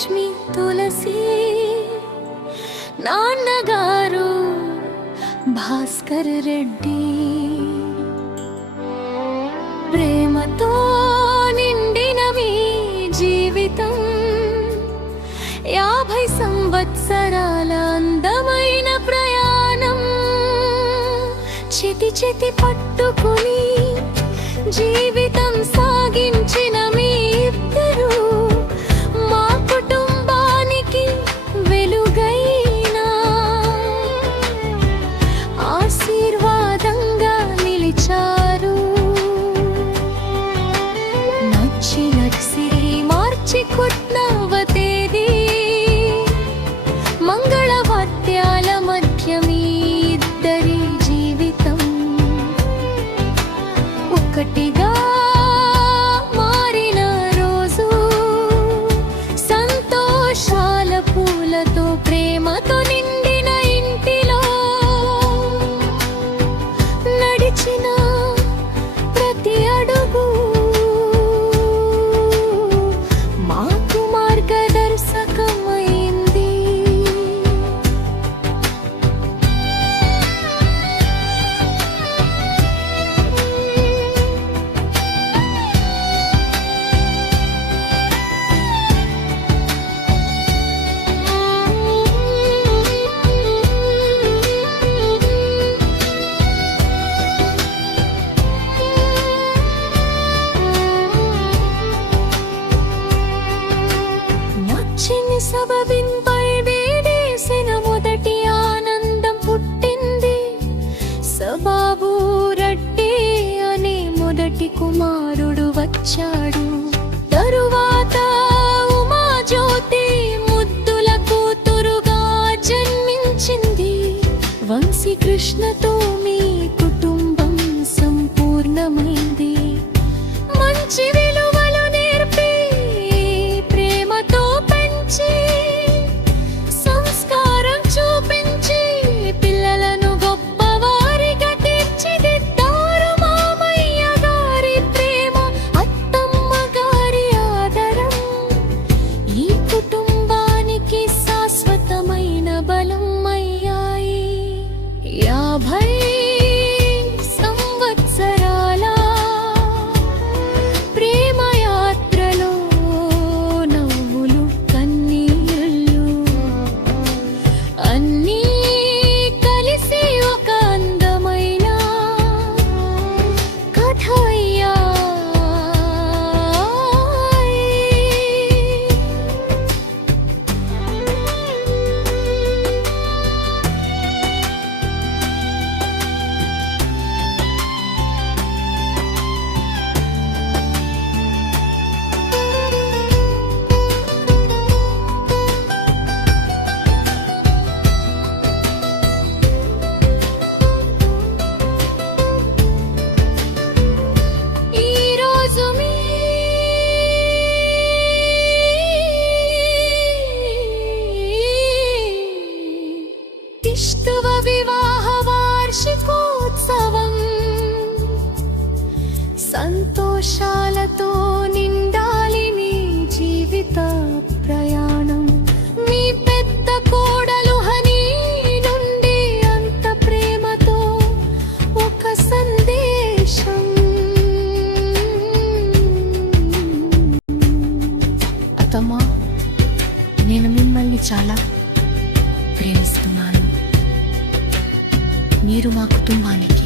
లక్ష్మి తులసి, నాన్నగారు భాస్కర్ రెడ్డి. ప్రేమతో నిండిన మీ జీవితం 50 సంవత్సరాల అందమైన ప్రయాణం. చేతి పట్టుకుని జీవితం సాగించిన మీ ఇద్దరు మా కుటుంబానికి వెలుగైన ఆశీర్వాదంగా నిలిచారు. నచ్చి మార్చి కొట్టినవ తేదీ మంగళవాద్యాల మధ్య మీ ఇద్దరి జీవితం ఒకటిగా మారిన రోజు. సంతోషాల పూలతో ప్రేమతో నిండిన ఇంటిలో నడిచిన ప్రతి అడుగు మాకు మార్గదర్శకమైంది. సబబింపై వేడేసిన మొదటి ఆనందం పుట్టింది. సబాబు రెడ్డి అనే మొదటి కుమారుడు వచ్చాడు. తరువాత ఉమాజ్యోతి ముద్దుల కూతురుగా జన్మించింది. వంశీకృష్ణతో మీ కుటుంబం సంపూర్ణమైంది. మంచి విలువలు నేర్పి ప్రేమతో సంస్కారం చూపించి పిల్లలను గొప్పవారిగా తీర్చిదిద్దారు. మామయ్య గారి ప్రేమ, అత్తమ్మ గారి ఆదరం ఈ కుటుంబానికి శాశ్వతమైన బలం అయ్యాయి. 50 సంవత్సరాల ప్రేమ యాత్రలో నవ్వులు కన్నీళ్ళు అన్నీ కలిసి ఒక అందమైన కథ అయ్యాయి. ఇష్టువ వివాహ వార్షికోత్సవం సంతోషాలతో నిండాలి నీ జీవిత ప్రయాణం. మీ పెద్ద కోడలు హనీ నుండి అంత ప్రేమతో ఒక సందేశం. అత్తమ్మా, నేను మిమ్మల్ని చాలా ప్రేమిస్తున్నాను. మీరు మా కుటుంబానికి